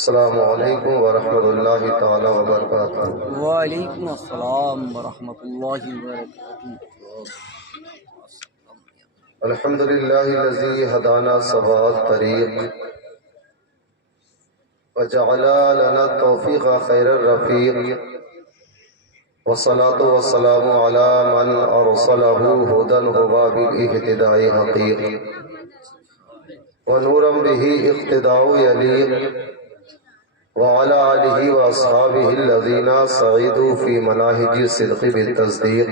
السلام علیکم ورحمۃ اللہ تعالی وبرکاتہ۔ وعلیکم السلام ورحمۃ اللہ وبرکاتہ۔ الحمد للہ الذی ہدانا سواء الطریق وجعل لنا التوفیق خیر الرفیق والصلاة والسلام علی من ارسلہ ہدی وبالاہتداء حقیق ونورا بہ اقتداء یلیق وعلى آلہ واصحابہ الذین سعیدوا فی مناہج الصدق بالتصدیق۔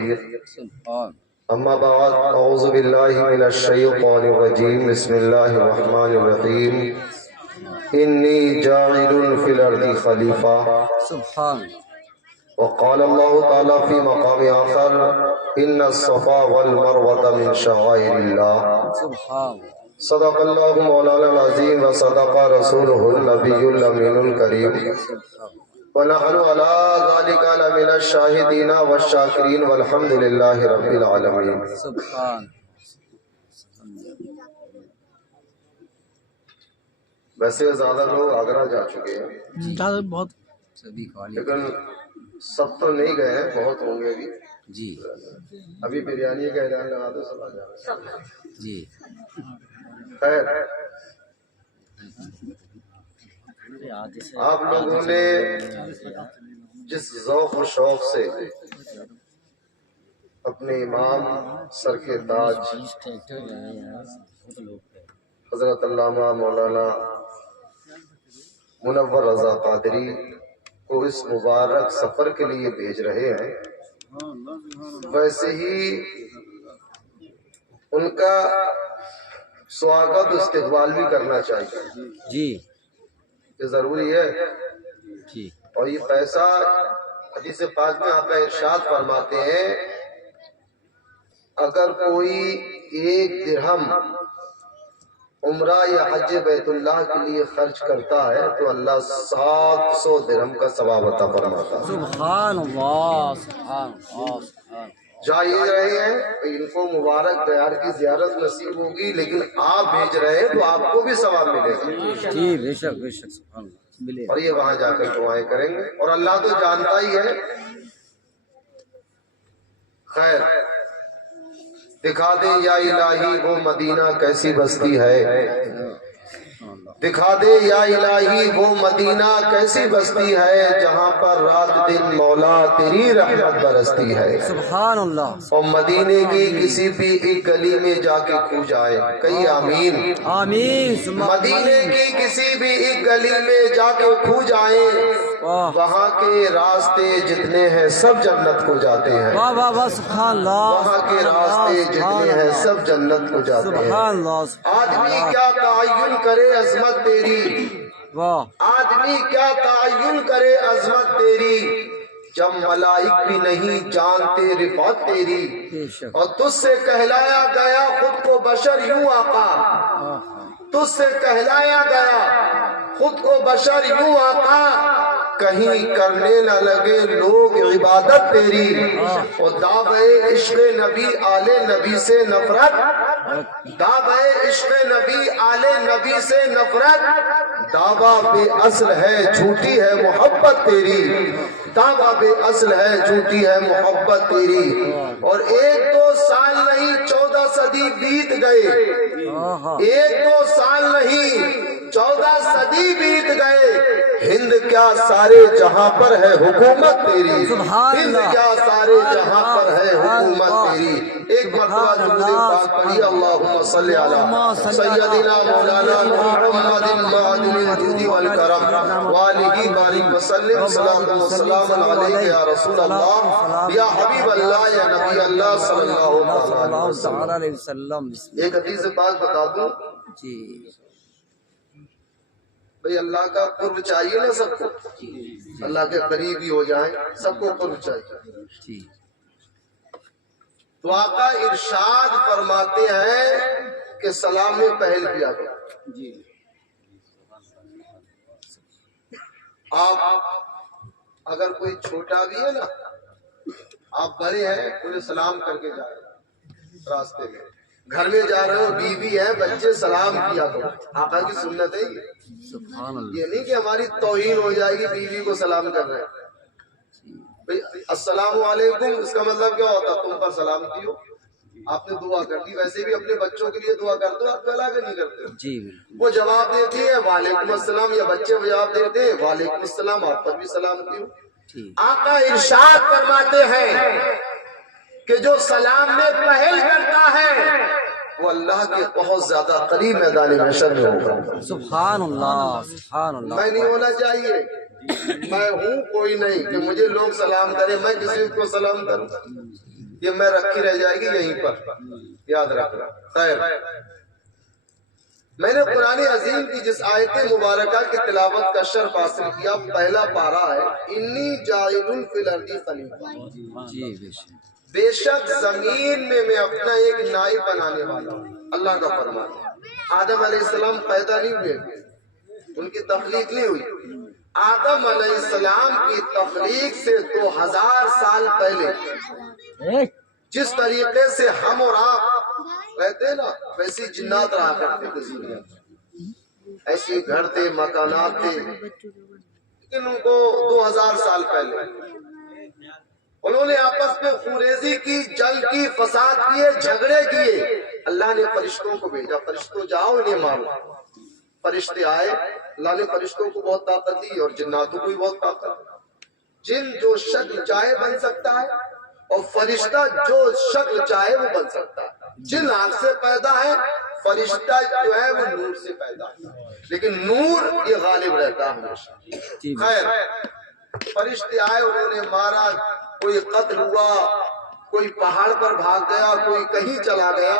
اما بعد، اعوذ باللہ من الشیطان الرجیم، بسم اللہ الرحمن الرحیم۔ انی جاعل فی الارض خلیفہ، سبحان وقال اللہ تعالی فی مقام آخر، ان الصفا والمروۃ من شعائر اللہ۔ سبحان صدق اللہ مولانا العظیم وصدق رسولہ النبی الامین الکریم، ونحن علی ذلک لمن الشاہدین والشاکرین والحمد للہ رب العالمین۔ سبحان ویسے زیادہ لوگ آگرہ جا چکے ہیں، بہت سبھی خالی لیکن سب تو نہیں گئے ہیں، بہت ہوں گے بھی۔ جی ابھی بریانی کا اعلان لگا دو، سب آ جائیں۔ جی خیر، آپ لوگوں نے جس ذوق و شوق سے اپنے امام سر کے تاج حضرت علامہ مولانا منور رضا قادری کو اس مبارک سفر کے لیے بھیج رہے ہیں، ویسے ہی ان کا سواگت استقبال بھی کرنا چاہیے، جی یہ ضروری ہے۔ جی اور یہ پیسہ حدیث پاک میں آقا ارشاد فرماتے ہیں، اگر کوئی 1 درہم عمرہ یا حج بیت اللہ کے لیے خرچ کرتا ہے تو اللہ 700 درہم کا ثواب عطا فرماتا ہے۔ سبحان اللہ سبحان اللہ سبحان جا یہ رہے ہیں، ان کو مبارک دیار کی زیارت نصیب ہوگی، لیکن آپ بھیج رہے ہیں تو آپ کو بھی ثواب ملے گا، جی بے شک سبحان اللہ ملے اور یہ وہاں جا کر دعائیں کریں گے، اور اللہ تو جانتا ہی ہے۔ خیر، دکھا دے یا الہی وہ مدینہ کیسی بستی ہے، دکھا دے یا الہی وہ مدینہ کیسی بستی ہے، جہاں پر رات دن مولا تیری رحمت برستی ہے۔ سبحان اللہ اور مدینے کی کسی بھی ایک گلی میں جا کے کھو جائے، کہیں آمین۔ آمین مدینے کی کسی بھی ایک گلی میں جا کے کھو جائیں، وہاں کے راستے جتنے ہیں سب جنت کو جاتے ہیں، واہ واہ واہ سبحان اللہ وہاں کے راستے جتنے ہیں سب جنت کو جاتے ہیں۔ سبحان اللہ آدمی کیا تعین کرے عظمت تیری، واہ آدمی کیا تعین کرے عظمت تیری، جب ملائک بھی نہیں جانتے رفعت تیری، بے شک اور تجھ سے کہلایا گیا خود کو بشر یوں آقا، تجھ سے کہلایا گیا خود کو بشر یوں آقا، کہیں کرنے نہ لگے لوگ عبادت تیری، اور دعوے عشق نبی آل نبی سے نفرت، دعوے عشق نبی آل نبی سے نفرت، دعویٰ بے اصل ہے جھوٹی ہے محبت تیری، دعویٰ بے اصل ہے جھوٹی ہے محبت تیری، اور 1-2 سال نہیں 14 صدی بیت گئے، 1-2 سال نہیں 14 صدی بیت گئے، ہند کیا سارے جہاں پر ہے حکومت تیری، ہند کیا سارے جہاں پر ہے حکومت تیری۔ ایک مرتبہ درود پاک پڑھیے، اللہم صلی علی سیدنا مولانا محمد معدن الجود والکرم وآلہ بارک وسلم، صلاۃ وسلام علیک یا رسول اللہ یا حبیب اللہ یا نبی اللہ صلی اللہ علیہ وسلم۔ ایک حدیث پاک بتا دوں، جی بھئی اللہ کا قرب چاہیے نا سب کو، اللہ کے قریب ہی ہو جائیں، سب کو قرب چاہیے۔ جی تو آقا ارشاد فرماتے ہیں کہ سلام میں پہل کیا گیا۔ جی آپ اگر کوئی چھوٹا بھی ہے نا، آپ بڑے ہیں، انہیں سلام کر کے جائیں، راستے میں گھر میں جا رہے ہو، بیوی ہے، بچے، سلام کیا کرو، آقا کی سنت ہے یہ۔ سبحان اللہ. یہ نہیں کہ ہماری توہین ہو جائے گی بیوی کو سلام کر رہے ہیں. بھئی السلام علیکم اس کا مطلب کیا ہوتا؟ تم پر سلامتی ہو، آپ نے دعا کر دی. ویسے بھی اپنے بچوں کے لیے دعا کرتے ہو، آپ کلا کے نہیں کرتے ہو. جی بالکل. وہ جواب دیتی ہے وعلیکم السلام، یا بچے جواب دیتے ہیں وعلیکم السلام، آپ پر بھی سلامتی ہو. ٹھیک. آقا ارشاد فرماتے ہیں کہ جو سلام میں پہل کرتا ہے وہ اللہ کے بہت زیادہ قریب میدان محشر میں ہوگا. سبحان اللہ. سبحان اللہ. میں نہیں ہونا چاہیے، میں ہوں کوئی نہیں کہ مجھے لوگ سلام کریں، میں کسی کو سلام کروں، یہ میں رکھی رہ جائے گی یہیں پر، یاد رکھنا. خیر، میں نے قرآن عظیم کی جس آیت مبارکہ کی تلاوت کا شرف حاصل کیا، پہلا پارہ ہے انی جاعل فی الارض خلیفہ. جی بے شک. بے شک زمین میں اپنا ایک نائب بنانے والا ہوں. اللہ کا فرمان ہے. آدم علیہ السلام پیدا نہیں ہوئے، ان کی تخلیق نہیں ہوئی. آدم علیہ السلام کی تخلیق سے 2000 سال پہلے جس طریقے سے ہم اور آپ رہتے ہیں نا، ویسی جنات رہا کرتے تھے دنیا میں. ایسے گھر تھے، مکانات تھے، لیکن ان کو 2000 سال پہلے انہوں نے آپس میں خوریزی کی، جنگ کی، فساد کیے، جھگڑے کیے. اللہ نے فرشتوں کو بھیجا، فرشتوں جاؤ انہیں مارو. فرشتے آئے، اللہ نے فرشتوں کو بہت طاقت دی اور جناتوں کو بھی بہت طاقت دی. جن جو شکل چاہے بن سکتا ہے اور فرشتہ جو شکل چاہے وہ بن سکتا ہے. جن آنکھ سے پیدا ہے، فرشتہ جو ہے وہ نور سے پیدا ہے، لیکن نور یہ غالب رہتا ہے ہمیشہ. خیر، فرشتے آئے، انہوں نے مارا، کوئی قتل ہوا، کوئی پہاڑ پر بھاگ گیا، کوئی کہیں چلا گیا.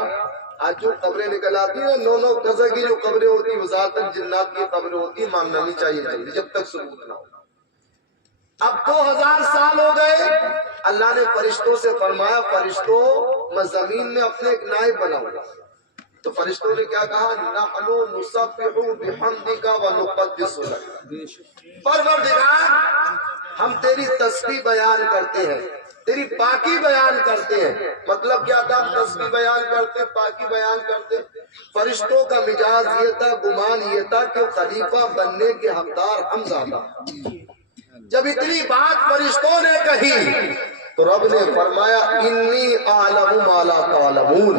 آج جو قبریں نکل آتی ہیں 9 گز کی جو قبریں ہوتی ہیں، ذاتاً جنات کی قبریں ہوتی ہیں، ماننا نہیں چاہیے جلدی جب تک ثبوت نہ ہو. اب 2000 سال ہو گئے. اللہ نے فرشتوں سے فرمایا فرشتوں میں زمین میں اپنے ایک نائب بناؤں گا. تو فرشتوں نے کیا کہا؟ نحن نسبح بحمدک ونقدس لک. پروردگار ہم تیری تسبیح بیان کرتے ہیں، تیری پاکی بیان کرتے ہیں. مطلب کیا تھا؟ تسبیح بیان کرتے، پاکی بیان کرتے. فرشتوں کا مزاج یہ تھا، گمان یہ تھا کہ خلیفہ بننے کے حقدار ہم زیادہ. جب اتنی بات فرشتوں نے کہی تو رب نے فرمایا انی اعلم ما لا تعلمون.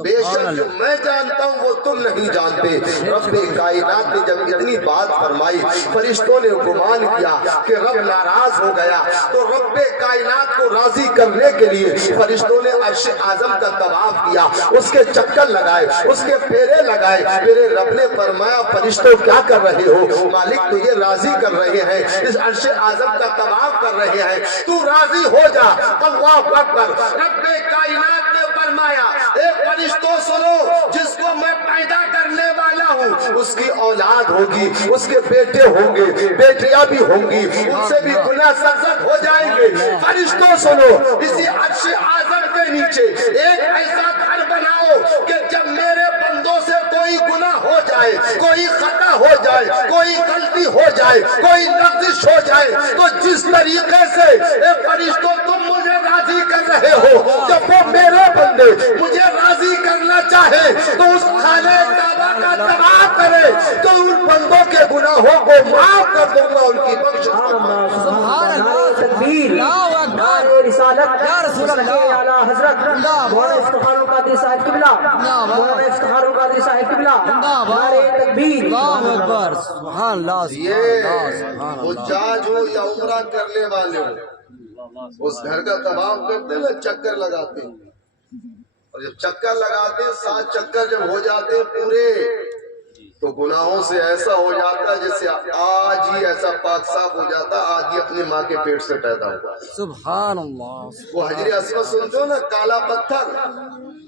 بے شک جو میں جانتا ہوں وہ تم نہیں جانتے. رب کائنات نے جب اتنی بات فرمائی، فرشتوں نے گمان کیا کہ رب ناراض ہو گیا، تو رب کائنات کو راضی کرنے کے لیے فرشتوں نے عرش اعظم کا طواف کیا، اس کے چکر لگائے، اس کے پھیرے لگائے. میرے رب نے فرمایا فرشتوں کیا کر رہے ہو؟ مالک تو یہ راضی کر رہے ہیں، اس عرش اعظم کا طواف کر رہے ہیں، تو راضی ہو جا. اللہ اکبر. رب کائنات نے فرمایا اے فرشتوں سنو، جس کو میں پیدا کرنے والا ہوں اس کی اولاد ہوگی، اس کے بیٹے ہوں گے، بیٹیاں بھی ہوں گی، ان سے بھی گناہ سرزد ہو جائیں گے. فرشتوں سنو، اسی عرش اعظم کے نیچے ایک ایسا گھر بناؤ کہ جب میرے بندوں سے کوئی گناہ ہو جائے، کوئی خطا ہو جائے، کوئی غلطی ہو جائے، کوئی لغزش ہو جائے، تو جس طریقے سے اے فرشتوں تم مجھے راضی کر رہے ہو، جب وہ میرے بندے مجھے راضی کرنا چاہے تو اس خانہ کعبہ کا طواف کرے تو ان بندوں کے گناہوں کو معاف کر دوں گا، ان کی بخشش فرماؤں گا. سبحان اللہ. تکبیر، اللہ اکبر. نعرہ رسالت، یا رسول اللہ. اعلیٰ حضرت مولانا افتخار القادری صاحب قبلہ، مولانا افتخار القادری صاحب قبلہ، نعرہ تکبیر. اللہ اکبر. سبحان اللہ. سبحان اللہ. سبحان اللہ. حجاج ہو یا عمرہ کرنے والے ہو، اس گھر کا طواف کرتے ہیں، چکر لگاتے ہیں، اور جب چکر لگاتے ہیں 7 چکر جب ہو جاتے ہیں پورے، تو گناہوں سے ایسا ہو جاتا ہے جیسے آج ہی ایسا پاک صاف ہو جاتا ہے آج ہی اپنی ماں کے پیٹ سے پیدا ہوا. سبحان اللہ. وہ حجر اسود سنتے ہو نا، کالا پتھر،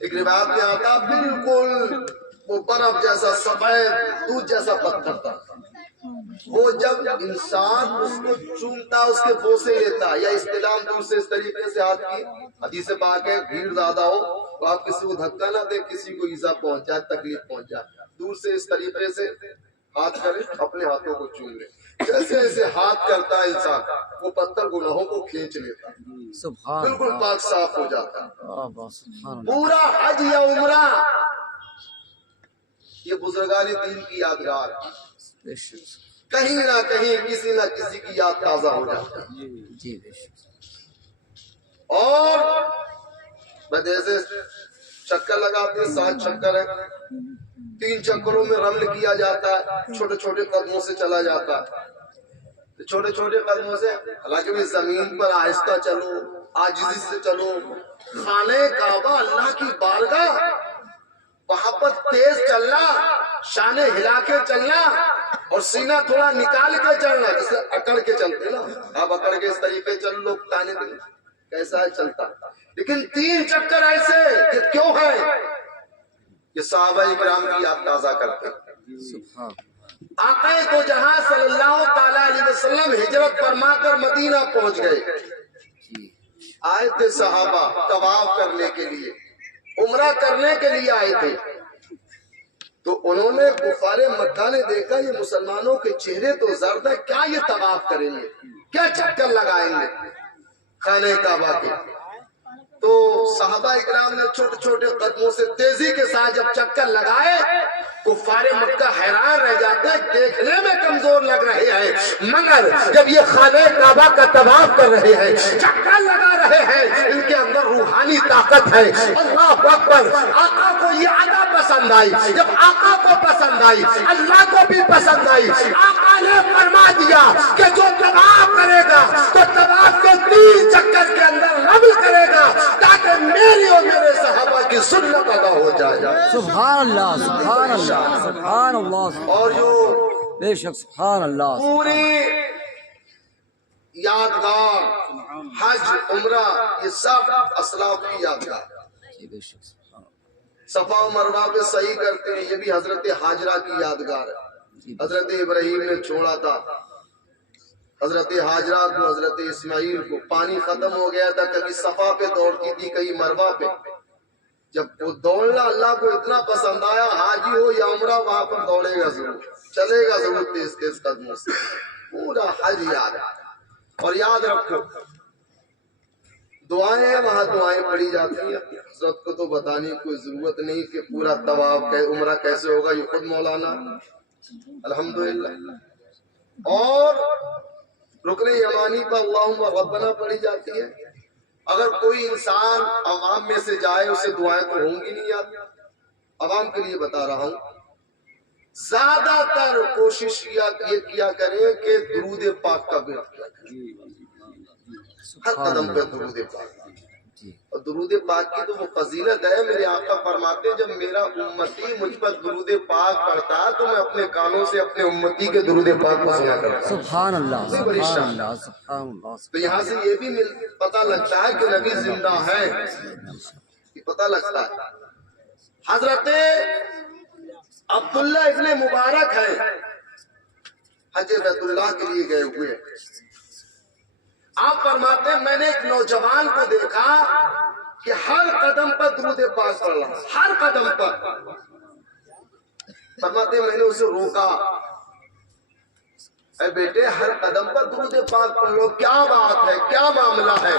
ایک روایت میں آتا بالکل وہ برف جیسا سفید دودھ جیسا پتھر تھا. وہ جب انسان اس کو چومتا، اس کے بوسے لیتا، یا استلام دور سے اس طریقے سے ہاتھ کی، حدیث پاک ہے بھیڑ زیادہ ہو تو آپ کسی کو دھکا نہ دے، کسی کو ایذا پہنچ جائے، تکلیف پہنچ جائے، دور سے اس طریقے سے ہاتھ کرے، اپنے ہاتھوں کو چوم لے. جیسے جیسے ہاتھ کرتا ہے انسان، وہ پتھر گناہوں کو کھینچ لیتا، سبحان بالکل پاک صاف ہو جاتا. اللہ. سبحان اللہ. پورا حج یا عمرہ یہ بزرگان دین کی یادگار ہے. بے شک کہیں نہ کہیں کسی نہ کسی کی یاد تازہ ہو جاتی ہے۔ جی بے شک اور جیسے چکر لگاتے ہیں، 7 چکر ہے، 3 چکروں میں رمل کیا جاتا ہے، چھوٹے چھوٹے قدموں سے چلا جاتا ہے، چھوٹے چھوٹے قدموں سے، حالانکہ بھی زمین پر آہستہ چلو، عاجزی سے چلو۔ خانہ کعبہ اللہ کی بارگاہ، وہاں پر تیز چلنا، شانے ہلا کے چلنا اور سینہ تھوڑا نکال کے چلنا، جسے اکڑ کے چلتے نا، آپ اکڑ کے اس طریقے چل لو، تانے دیں کیسا ہے چلتا، لیکن 3 چکر ایسے کہ کیوں ہے؟ یہ صحابہ اکرام کی یاد تازہ کرتے ہیں۔ سبحان آقا تو جہاں صلی اللہ تعالی علیہ وسلم ہجرت فرما کر مدینہ پہنچ گئے، جی آئے تھے صحابہ طواف کرنے کے لیے، عمرہ کرنے کے لیے آئے تھے، تو انہوں نے کفار مکہ نے دیکھا یہ مسلمانوں کے چہرے تو زرد ہے، کیا یہ طواف کریں گے، کیا چکر لگائیں گے خانہ کعبہ کے؟ تو صحابہ اکرام نے چھوٹے چھوٹے قدموں سے تیزی کے ساتھ جب چکر لگائے، کفار مکہ حیران رہ جاتے، دیکھنے میں کمزور لگ رہے ہیں، مگر جب یہ خانہ کعبہ کا طواف کر رہے ہیں، چکر لگا رہے ہیں، ان کے اندر روحانی طاقت ہے۔ اللہ اکبر! آقا کو یہ ادا پسند آئی، جب آقا کو پسند آئی، اللہ کو بھی پسند آئی۔ آقا نے فرما دیا کہ جو طواف کرے گا تو طواف کے 3 چکر کے اندر رمل کرے گا، تاکہ میری اور میرے صحابہ کی سنت ادا ہو جائے۔ سبحان اللہ سبحان اللہ سبحان اللہ اور جو بے شک سبحان اللہ پوری یادگار حج عمرہ یہ سب اسلاف کی یادگار، جی بے شک سبحان اللہ صفا و مروہ پہ صحیح کرتے ہیں، یہ بھی حضرت حاجرہ کی یادگار ہے۔ حضرت ابراہیم نے چھوڑا تھا حضرت حاجرہ کو، حضرت اسماعیل کو، پانی ختم ہو گیا تھا، کبھی صفا پہ دوڑتی تھی کہیں مروہ پہ، جب وہ دوڑنا اللہ کو اتنا پسند آیا، حاجی ہو یا عمرہ وہاں پر دوڑے گا ضرور، چلے گا ضرور تیز تیز قدموں سے، پورا حج یاد۔ اور یاد رکھو دعائیں ہیں وہاں دعائیں پڑھی جاتی ہیں، حضرت کو تو بتانے کی کوئی ضرورت نہیں کہ پورا طواف عمرہ کیسے ہوگا، یہ خود مولانا الحمدللہ۔ اور رکن یمانی پر اللہم ربنا پڑھی جاتی ہے۔ اگر کوئی انسان عوام میں سے جائے اسے دعائیں تو ہوں گی نہیں یاد، عوام کے لیے بتا رہا ہوں، زیادہ تر کوشش یہ کیا کرے کہ درود پاک کا ورد کیا کرے، ہر قدم پہ درود پاک۔ اور درود پاک کی تو وہ فضیلت ہے، میرے آقا فرماتے جب میرا امتی مجھ پر درود پاک پڑھتا تو میں اپنے کانوں سے اپنے امتی کے درود پاک کو سنا کرتا۔ سبحان اللہ سبحان اللہ سبحان اللہ تو یہاں سے یہ بھی پتہ لگتا ہے کہ نبی زندہ ہے، یہ پتہ لگتا ہے۔ حضرت عبداللہ ابن مبارک ہے، حج بیت اللہ کے لیے گئے ہوئے ہیں، آپ فرماتے ہیں میں نے ایک نوجوان کو دیکھا کہ ہر قدم پر درود پاک پڑھ رہا، ہر قدم پر۔ فرماتے ہیں میں نے اسے روکا، اے بیٹے ہر قدم پر درود پاک پڑھ لو، کیا بات ہے، کیا معاملہ ہے؟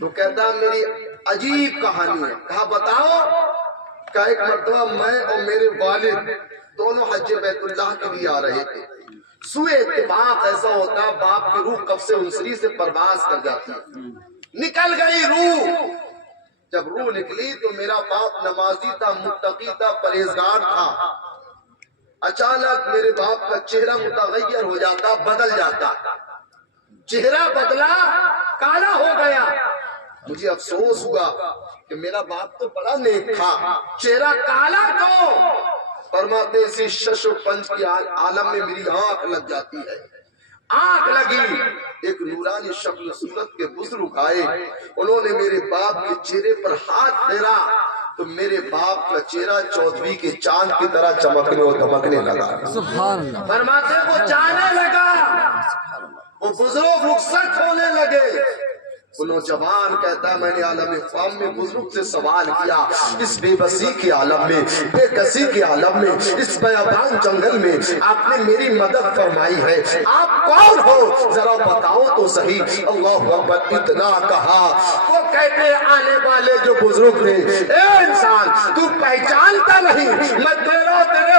تو کہتا میری عجیب کہانی ہے۔ کہا بتاؤ؟ کہ ایک مرتبہ میں اور میرے والد دونوں حج بیت اللہ کے لیے آ رہے تھے، سوئے اتفاق ایسا ہوتا باپ کی روح کب سے انسری سے پرواز کر جاتی ہے، نکل گئی روح۔ جب روح نکلی تو میرا باپ نمازی تھا، متقی تھا، پرہیزگار تھا۔ اچانک میرے باپ کا چہرہ متغیر ہو جاتا، بدل جاتا، چہرہ بدلا، کالا ہو گیا۔ مجھے افسوس ہوا کہ میرا باپ تو بڑا نیک تھا، چہرہ کالا تو۔ فرماتے اسی شش و پنج کی عالم میں میری آنکھ لگ جاتی ہے، آنکھ لگی، ایک نورانی شکل صورت کے بزرگ آئے، انہوں نے میرے باپ کے چہرے پر ہاتھ پھیرا تو میرے باپ کا چہرہ چودھویں کے چاند کی طرح چمکنے اور دمکنے لگا۔ سبحان اللہ فرماتے وہ جانے لگا، وہ بزرگ رخصت ہونے لگے۔ وہ نوجوان کہتا ہے میں نے عالم فام میں بزرگ سے سوال کیا، اس بے بسی کے عالم میں، بے کسی کے عالم میں، اس بیابان جنگل میں آپ نے میری مدد فرمائی ہے، آپ کون ہو ذرا بتاؤ تو صحیح۔ اللہ اکبر اتنا کہا، وہ کہتے آنے والے جو بزرگ تھے، اے انسان تو پہچانتا نہیں، میں تیرے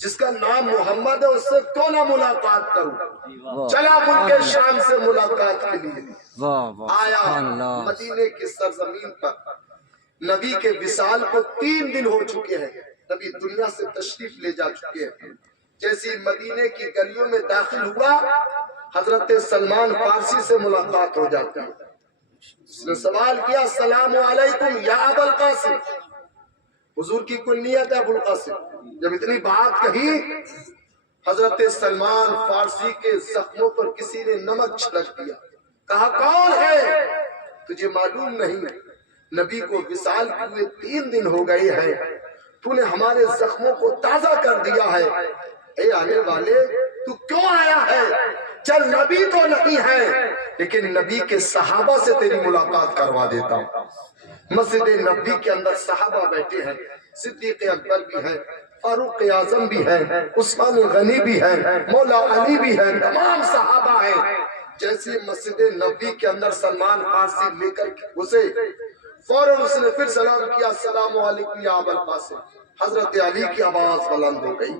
جس کا نام محمد ہے اس سے کیوں نہ ملاقات کروں؟ چلا ملک شام سے ملاقات کے لیے آیا مدینے کی سرزمین پر۔ نبی کے وصال کو 3 دن ہو چکے ہیں، نبی دنیا سے تشریف لے جا چکے ہیں۔ جیسی مدینے کی گلیوں میں داخل ہوا، حضرت سلمان فارسی سے ملاقات ہو جاتی ہے۔ اس نے سوال کیا، السلام علیکم یا ابو القاسم، حضور کی کنیت ہے ابو القاسم۔ جب اتنی بات کہی، حضرت سلمان فارسی کے زخموں پر کسی نے نمک چھڑک دیا، کہا کون ہے؟ تجھے معلوم نہیں؟ نبی کو وصال ہوئے 3 دن ہو گئے ہیں، تو نے ہمارے زخموں کو تازہ کر دیا ہے۔ اے آنے والے، تو کیوں آیا ہے؟ چل نبی تو نہیں ہے لیکن نبی کے صحابہ سے تیری ملاقات کروا دیتا ہوں۔ مسجد نبی کے اندر صحابہ بیٹھے ہیں، صدیق اکبر بھی ہیں، فاروق اعظم بھی ہیں، عثمان غنی بھی ہیں، مولا علی بھی ہیں، تمام صحابہ ہیں۔ جیسے مسجد نبی کے اندر سلمان فارسی لے کر گھسے، فوراً اس نے پھر سلام کیا، السلام علیکم یا ابو القاسم۔ حضرت علی کی آواز بلند ہو گئی،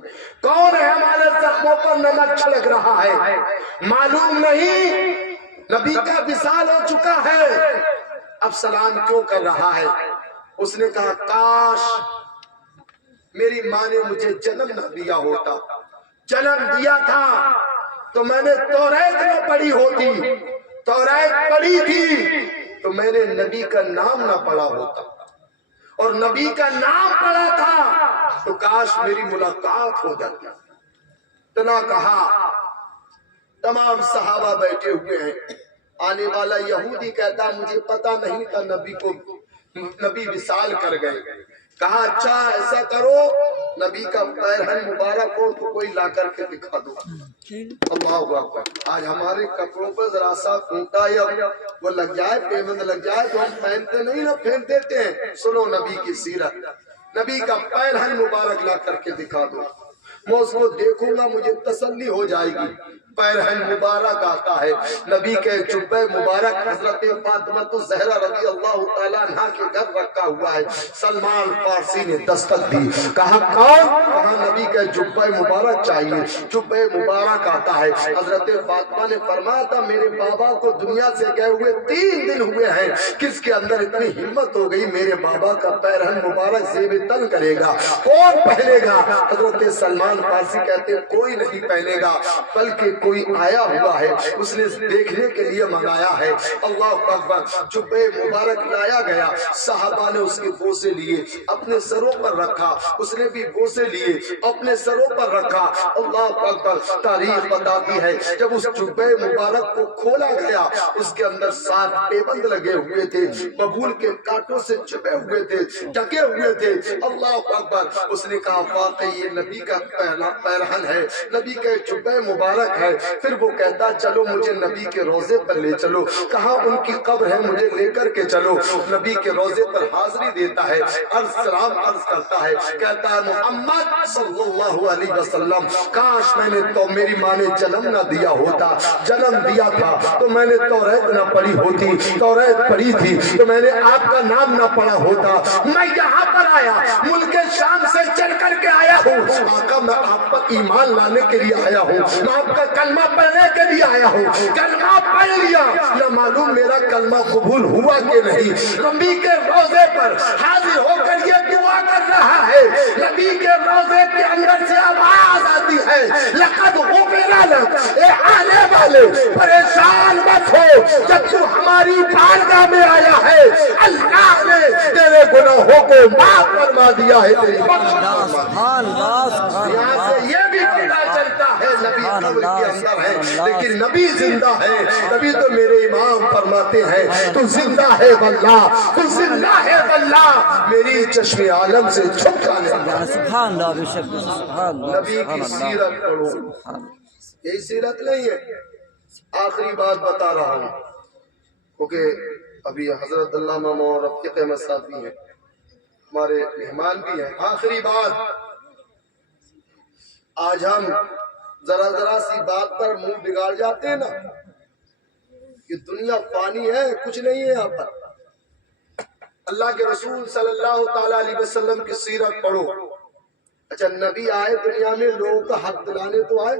کون ہے ہمارے زخموں پر نمک چھڑک رہا ہے؟ معلوم نہیں؟ نبی کا وصال ہو چکا ہے، اب سلام کیوں کر رہا ہے؟ اس نے کہا کاش میری ماں نے مجھے جنم نہ دیا ہوتا، جنم دیا تھا تو میں نے توریت نہ پڑھی ہوتی، توریت پڑھی تھی تو میں نے نبی کا نام نہ پڑھا ہوتا، اور نبی کا نام پڑھا تھا تو کاش میری ملاقات ہو جاتی۔ اتنا کہا، تمام صحابہ بیٹھے ہوئے ہیں۔ آنے والا یہودی کہتا مجھے پتا نہیں تھا نبی وصال کر گئے۔ کہا اچھا ایسا کرو، نبی کا پیرہن مبارک ہو تو کوئی لا کر کے دکھا دو۔ اللہ اکبر، آج ہمارے کپڑوں پر ذرا سا کونٹا یا وہ لگ جائے، پیوند لگ جائے تو ہم پہنتے نہیں نہ پھینک دیتے ہیں۔ سنو نبی کی سیرت، نبی کا پیرہن مبارک لا کر کے دکھا دو، میں اس کو دیکھوں گا مجھے تسلی ہو جائے گی۔ پیرہن مبارک آتا ہے، نبی کے جبہ مبارک حضرت فاطمہ الزہرا رضی اللہ تعالیٰ عنہ کے گھر رکھا ہوا ہے۔ سلمان فارسی نے دستک دی، کہا کون؟ کہا نبی کے جبہ مبارک چاہیے۔ جبہ مبارک آتا ہے، حضرت فاطمہ نے فرمایا تھا میرے بابا کو دنیا سے گئے ہوئے 3 دن ہوئے ہیں، کس کے اندر اتنی ہمت ہو گئی میرے بابا کا پیرہن مبارک زیب تن کرے گا؟ کون پہنے گا؟ حضرت سلمان فارسی کہتے کوئی نہیں پہنے گا، بلکہ کوئی آیا ہوا ہے، اس نے دیکھنے کے لیے منگایا ہے۔ اللہ اکبر، جبہ مبارک لایا گیا، صحابہ نے اس کے بوسے لیے، اپنے سروں پر رکھا، اس نے بھی بوسے لیے، اپنے سروں پر رکھا۔ اللہ اکبر، تاریخ بتاتی ہے جب اس جبہ مبارک کو کھولا گیا، اس کے اندر 7 پیبند لگے ہوئے تھے، ببول کے کانٹوں سے چپے ہوئے تھے، ڈھکے ہوئے تھے۔ اللہ اکبر، اس نے کہا واقعی یہ نبی کا پیرہن ہے، نبی کا جبہ مبارک ہے۔ پھر وہ کہتا چلو مجھے نبی کے روضے پر لے چلو، کہاں ان کی قبر ہے مجھے لے کر کے چلو۔ نبی کے روضے پر حاضری دیتا ہے، سلام عرض کرتا ہے، کہتا ہے محمد صلی اللہ علیہ وسلم کاش میں نے تو میری ماں نے جنم نہ دیا ہوتا، جنم دیا تھا تو میں نے توریت نہ پڑھی ہوتی، توریت پڑھی تھی تو میں نے آپ کا نام نہ پڑھا ہوتا۔ میں یہاں پر آیا، ملک شام سے چل کر کے آیا ہوں، آقا میں آپ پر ایمان لانے کے لیے آیا ہوں، میں آپ کا کلمہ پڑھنے کے لیے آیا ہوں، کلمہ پڑھ لیا، یا معلوم میرا کلمہ قبول ہوا کہ نہیں۔ نبی کے روضے پر حاضر ہو کر یہ دعا کر رہا ہے، نبی کے روضے کے اندر سے آواز آتی ہے لقد غفر لک، اے آنے والے پریشان مت ہو، جب تو ہماری بارگاہ میں آیا ہے اللہ نے تیرے گناہوں کو معاف فرما دیا ہے، تیری بخشش فرما دی۔ یہاں سے یہ بھی پتہ چلتا ہے نبی قبر کے اندر ہے لیکن نبی زندہ ہے۔ تبھی تو میرے امام فرماتے ہیں تو زندہ ہے واللہ، تو زندہ ہے واللہ، میری چشم عالم سے چھپ جانے سبحان اللہ، بے شک سبحان اللہ۔ نبی کی سیرت پڑھو، یہی سیرت نہیں ہے۔ آخری بات بتا رہا ہوں کیونکہ ابھی حضرت علامہ مولانا رفیق احمد صاحب بھی ہیں، ہمارے مہمان بھی ہیں۔ آخری بات، آج ہم ذرا سی بات پر منہ بگاڑ جاتے ہیں نا، کہ دنیا فانی ہے، کچھ نہیں ہے یہاں پر۔ اللہ کے رسول صلی اللہ تعالی علیہ وسلم کی سیرت پڑھو، اچھا نبی آئے دنیا میں لوگوں کا حق دلانے تو آئے،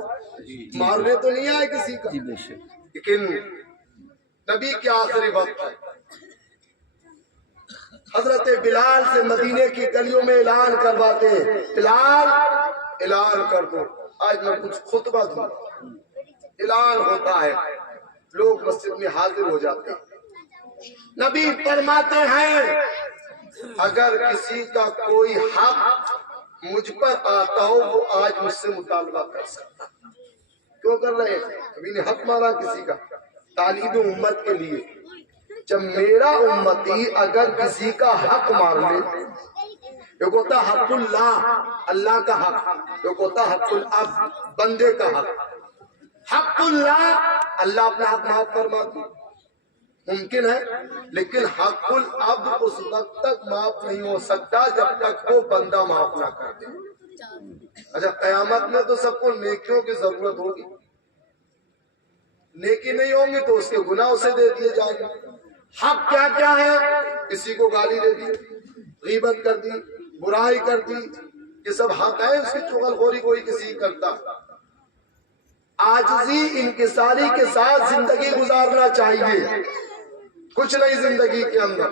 مارنے تو نہیں آئے کسی کا، لیکن نبی کے آخری وقت ہے، حضرت بلال سے مدینے کی گلیوں میں اعلان کرواتے ہیں، بلال اعلان کر دو، آج میں کچھ خطبہ دوں، اعلان ہوتا ہے، لوگ مسجد میں حاضر ہو جاتے ہیں۔ نبی فرماتے ہیں اگر کسی کا کوئی حق مجھ پر آتا ہو وہ آج مجھ سے مطالبہ کر سکتا، کیوں کر رہے ہیں؟ نبی نے حق مارا کسی کا تعلیم امت کے لیے، جب میرا امتی اگر کسی کا حق مار لے، ایک ہوتا حق اللہ، اللہ کا حق، ایک ہوتا حق العبد، بندے کا حق۔ حق اللہ، اللہ اپنا حق معاف فرما دے ممکن ہے، لیکن حق العبد اس وقت تک معاف نہیں ہو سکتا جب تک وہ بندہ معاف نہ کر دے۔ اچھا قیامت میں تو سب کو نیکیوں کی ضرورت ہوگی، نیکی نہیں ہوں گی تو اس کے گناہ اسے دے دیے جائیں گے۔ حق کیا کیا ہے؟ کسی کو گالی دے دی، غیبت کر دی، برائی کر دی، یہ سب حق ہے، اس کی چغل خوری کوئی کسی کرتا۔ عاجزی انکساری کے ساتھ زندگی گزارنا چاہیے، کچھ نہیں زندگی کے اندر،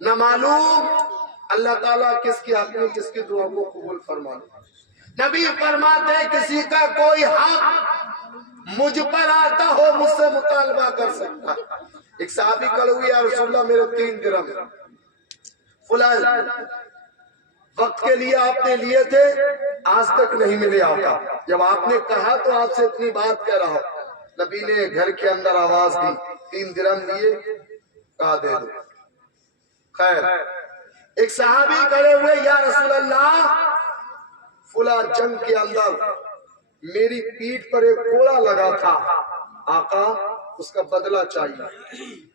نہ معلوم اللہ تعالیٰ کس کی حق میں کس کی دعا کو قبول فرما لے۔ نبی فرماتے ہیں کسی کا کوئی حق مجھ پر آتا ہو مجھ سے مطالبہ کر سکتا۔ ایک صحابی کھڑے ہوئے، یا رسول اللہ میرے 3 درہم فلاں وقت کے لیے آپ نے لیے تھے، آج تک نہیں ملے آقا، جب آپ نے کہا تو آپ سے اتنی بات کہہ رہا ہوں۔ نبی نے گھر کے اندر آواز دی، 3 درہم دیے، کہا دے دو۔ خیر ایک صحابی کھڑے ہوئے، یا رسول اللہ فلاں جنگ کے اندر میری پیٹھ پر ایک کوڑا لگا تھا، آقا اس کا بدلہ چاہیے۔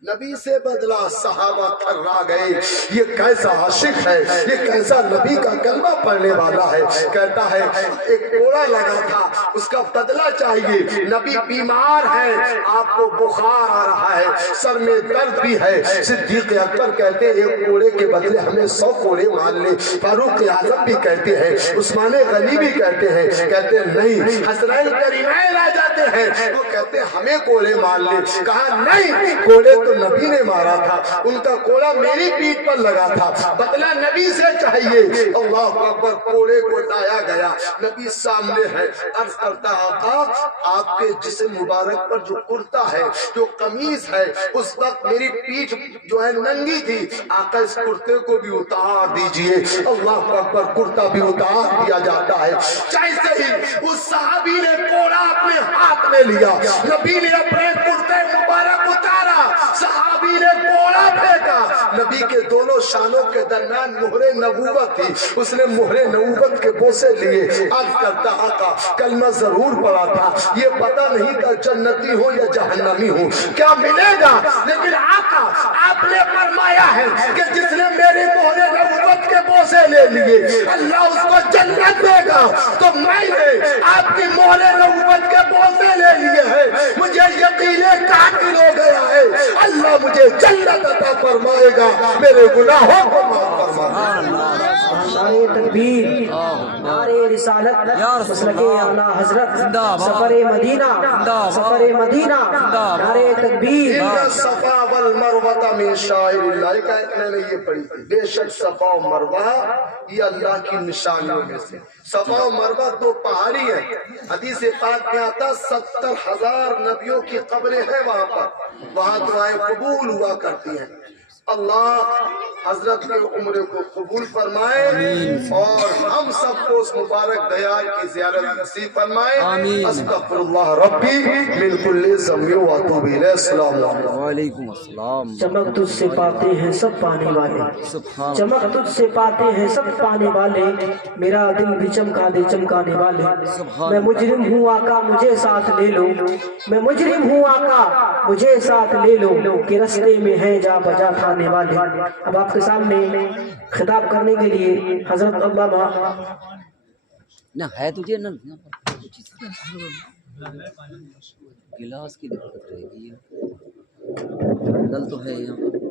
نبی سے بدلہ، صحابہ تھرا گئے، یہ کیسا عاشق ہے، یہ کیسا نبی کا کلمہ پڑھنے والا ہے، کہتا ہے ایک کوڑا لگا تھا اس کا بدلہ چاہیے، نبی بیمار ہے، آپ کو بخار آ رہا ہے، سر میں درد بھی ہے۔ صدیق اکبر کہتے ہیں ایک کوڑے کے بدلے ہمیں 100 کوڑے مار لے، فاروق اعظم بھی کہتے ہیں، عثمان غنی بھی کہتے ہیں، کہتے ہیں نہیں، حسنین کریمین آ جاتے ہیں، وہ کہتے ہیں ہمیں کوڑے مار لے، کہا نہیں، کوڑے تو نبی نے مارا تھا، ان کا کوڑا میری پیٹھ پر لگا تھا، بدلہ نبی سے چاہیے۔ اللہ اکبر، کوڑے کو لایا گیا، نبی سامنے ہے، عرض کرتا آقا آپ کے جسم مبارک پر جو کرتا ہے، جو قمیض ہے، اس وقت میری پیٹھ جو ہے ننگی تھی، آقا اس کرتے کو بھی اتار دیجئے۔ اللہ اکبر، کرتا بھی اتار دیا جاتا ہے۔ جیسے ہی اس صحابی نے کوڑا اپنے ہاتھ میں لیا، نبی نے اپنے کرتے مبارک اتارا، صحابی نے کوڑا پھینکا، نبی کے دونوں شانوں کے درمیان مہر نبوت تھی، اس نے مہر نبوت کے بوسے لیے، عرض کرتا آقا کلمہ ضرور پڑا تھا، یہ پتہ نہیں تھا جنتی ہوں یا جہنمی ہوں، کیا ملے گا، لیکن آقا آپ نے فرمایا ہے کہ جس نے میری مہر نبوت کے بوسے لے لیے اللہ اس کو جنت دے گا، تو میں نے آپ کی مہر نبوت کے بوسے لے لیے ہیں، مجھے یقین کامل ہو گیا ہے، اللہ مجھے جنت عطا فرمائے گا، میرے گناہوں کو معاف فرمائے گا۔ نعرے تکبیر، نعرے رسالت، مسلک اعلیٰ حضرت، سفر مدینہ، سفر مدینہ، نعرے تکبیر۔ ان الصفا والمروہ من شعائر اللہ، ایک آیت میں نے یہ پڑھی تھی، بے شک صفا و مروہ یہ اللہ کی نشانیوں میں سے، صفا و مروہ 2 پہاڑی ہیں، حدیث پاک میں آتا 70,000 نبیوں کی قبریں ہیں وہاں پر، وہاں دعائیں قبول ہوا کرتی ہیں۔ اللہ حضرت کے عمر کو قبول فرمائے اور ہم سب کو اس مبارک دیار کی زیارت نصیب فرمائے۔ استغفر اللہ ربی من کل ذنب و اتوب الیہ۔ السلام علیکم۔ وعلیکم السلام۔ چمک تجھ سے پاتے ہیں سب پانے والے، چمک تجھ سے پاتے ہیں سب پانے والے، میرا دل بھی چمکا دے چمکانے والے۔ میں مجرم ہوں آقا مجھے ساتھ لے لو، میں مجرم ہوں آقا مجھے ساتھ لے لو، کہ رستے میں ہے جا بجا تھانے والے۔ اب آپ کے سامنے خطاب کرنے کے لیے حضرت علامہ نہ ہے تجھے نہ گلاس کی دقت رہے گی، نل تو ہے یہاں۔